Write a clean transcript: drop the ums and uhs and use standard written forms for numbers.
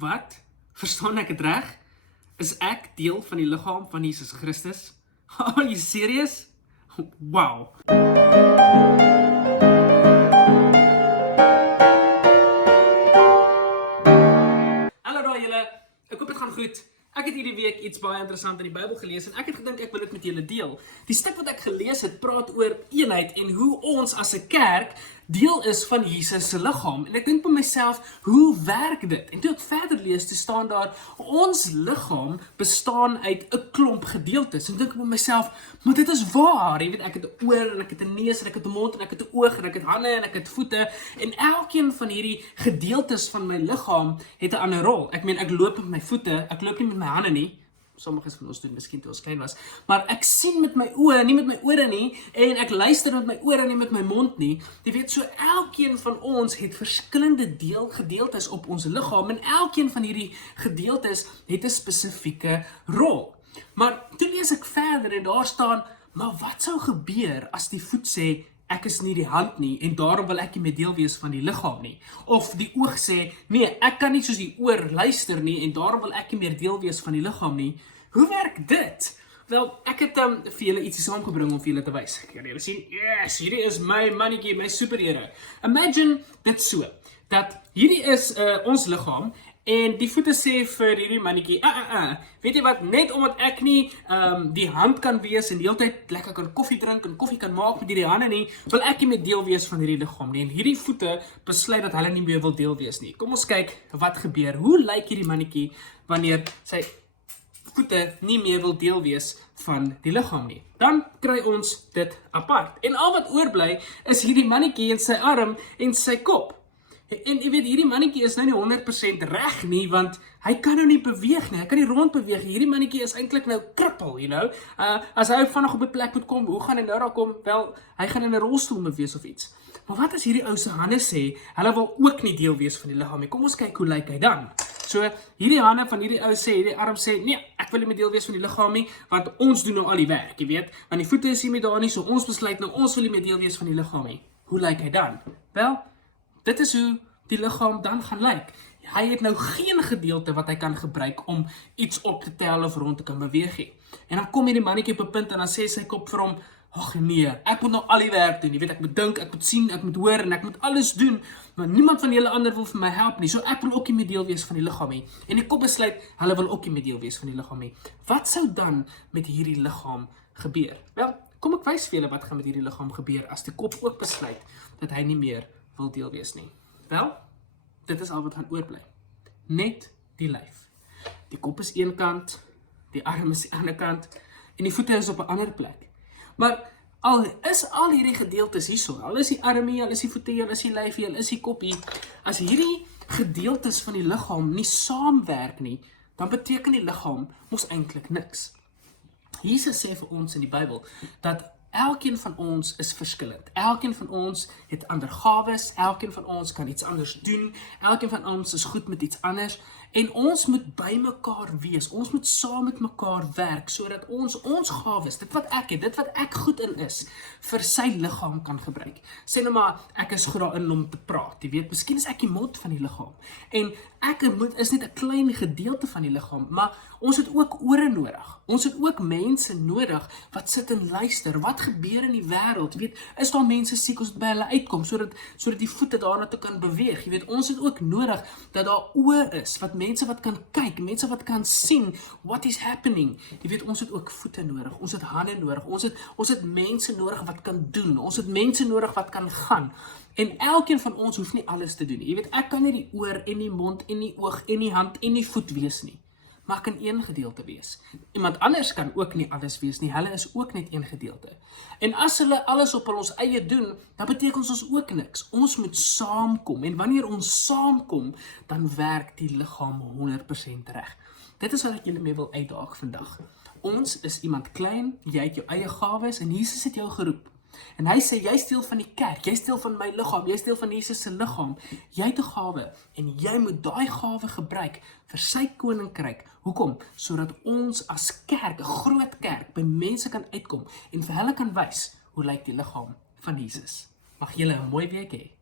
Wat? Verstaan ek het reg? Is ek deel van die liggaam van Jesus Christus? Are you serious? Wow. Hallo daar julle, ek hoop dit gaan goed. Ek het hierdie week iets baie interessant in die Bybel gelees en ek het gedink ek wil dit met julle deel. Die stuk wat ek gelees het praat oor eenheid en hoe ons as 'n kerk deel is van Jesus se liggaam. En ek dink by myself, hoe werk dit? En toe ek verder lees, toe staan daar, ons liggaam bestaan uit 'n klomp gedeeltes. En dink ek by myself, maar dit is waar. Jy weet, ek het 'n oor en ek het 'n neus en ek het 'n mond en ek het 'n oog en ek het hande en ek het voete. En elkeen van hierdie gedeeltes van my liggaam het 'n ander rol. Ek meen, ek loop met my voete, ek loop nie met my hande nie. Sommiges van ons doen miskien toe ons klein was, maar ek sien met my oë, nie met my ore nie, en ek luister met my ore, nie met my mond nie. Jy weet, so elkeen van ons het verskillende gedeeltes op ons liggaam, en elkeen van hierdie gedeeltes het 'n spesifieke rol. Maar toe lees ek verder en daar staan, maar wat sou gebeur as die voet sê, ek is nie die hand nie, en daarom wil ek nie meer deel wees van die liggaam nie. Of die oog sê, nee, ek kan nie soos die oor luister nie, en daarom wil ek nie meer deel wees van die liggaam nie. Hoe werk dit? Wel, ek het vir julle ietsie saamgebring om vir julle te wys. Kan julle sien? Yes, hierdie is my mannetjie, my superhero. Imagine dit so, dat hierdie is ons liggaam, en die voete sê vir hierdie mannetjie, weet jy wat, net omdat ek nie die hand kan wees en die hele tyd lekker kan koffie drink en koffie kan maak met hierdie hande nie, wil ek nie meer deel wees van hierdie liggaam nie. En hierdie voete besluit dat hulle nie meer wil deel wees nie. Kom ons kyk wat gebeur. Hoe lyk hierdie mannetjie wanneer sy voete nie meer wil deel wees van die liggaam nie? Dan kry ons dit apart. En al wat oorbly is hierdie mannetjie en sy arm en sy kop. En jy weet, hierdie mannetjie is nou nie 100% reg nie, want hy kan nou nie beweeg nie, hy kan nie rond beweeg nie. Hierdie mannetjie is eintlik nou krippel, you know. As hy vinnig op 'n plek moet kom, hoe gaan hy nou daar kom? Wel, hy gaan in 'n rolstoel moet wees of iets. Maar wat as hierdie ou se hande sê, hulle wil ook nie deel wees van die liggaam nie? Kom ons kyk hoe lyk hy dan. So, hierdie hande van hierdie ou sê, hierdie arm sê, nee, ek wil nie meer deel wees van die liggaam nie, want ons doen nou al die werk, jy weet. Want die voete is nie meer daar nie, so ons besluit nou, ons wil nie meer deel wees van die liggaam nie. Hoe lyk hy dan? Wel, dit is hoe die liggaam dan gaan lyk. Hy het nou geen gedeelte wat hy kan gebruik om iets op te tel of rond te kan beweeg nie. En dan kom hierdie mannetjie op 'n punt en dan sê sy kop vir hom, ag nee, ek moet nou al die werk doen. Jy weet, ek moet dink, ek moet sien, ek moet hoor en ek moet alles doen, maar niemand van julle ander wil vir my help nie. So ek wil ook nie meer deel wees van die liggaam nie. En die kop besluit, hulle wil ook nie meer deel wees van die liggaam nie. Wat sou dan met hierdie liggaam gebeur? Wel, kom ek wys vir julle wat gaan met hierdie liggaam gebeur as die kop ook besluit dat hy nie meer wil deel wees nie. Wel, dit is al wat gaan oorbly. Net die lyf. Die kop is een kant, die arm is die ander kant, en die voete is op 'n ander plek. Maar al is al hierdie gedeeltes hierso, al is die armie, al is die voete, al is die lyfie, al is die koppie, as hierdie gedeeltes van die liggaam nie saamwerk nie, dan beteken die liggaam mos eintlik niks. Jesus sê vir ons in die Bybel dat elkeen van ons is verskillend. Elkeen van ons het ander gawes, elkeen van ons kan iets anders doen, elkeen van ons is goed met iets anders, en ons moet by mekaar wees, ons moet saam met mekaar werk, sodat ons gawes, dit wat ek het, dit wat ek goed in is, vir sy liggaam kan gebruik. Sê nou maar, ek is goed daarin om te praat, jy weet, miskien is ek die mond van die liggaam, en ek is net 'n klein gedeelte van die liggaam, maar ons het ook ore nodig, ons het ook mense nodig, wat sit en luister, wat gebeur in die wêreld, jy weet, is daar mense siek, ons het by hulle uitkom, sodat die voete daarna toe kan beweeg, jy weet, ons het ook nodig, dat daar oë is, wat mense wat kan kyk, mense wat kan sien, what is happening, jy weet, ons het ook voete nodig, ons het hande nodig, ons het mense nodig wat kan doen, ons het mense nodig wat kan gaan, en elkeen van ons hoef nie alles te doen, jy weet, ek kan nie die oor en die mond en die oog en die hand en die voet wees nie, maar ek kan een gedeelte wees. Iemand anders kan ook nie alles wees nie, hulle is ook net een gedeelte. En as hulle alles op ons eie doen, dan beteken ons ook niks. Ons moet saamkom, en wanneer ons saamkom, dan werk die liggaam 100% reg. Dit is wat ek julle mee wil uitdaag vandag. Ons is iemand klein, jy het jou eie gawes, en Jesus het jou geroep. En hy sê, jy is deel van die kerk, jy is deel van my liggaam, jy is deel van Jesus se liggaam. Jy het 'n gawe, en jy moet daai gawe gebruik vir sy koninkryk. Hoekom? Sodat ons as kerk, 'n groot kerk, by mense kan uitkom, en vir hulle kan wys, hoe lyk die liggaam van Jesus. Mag julle 'n mooi week hê.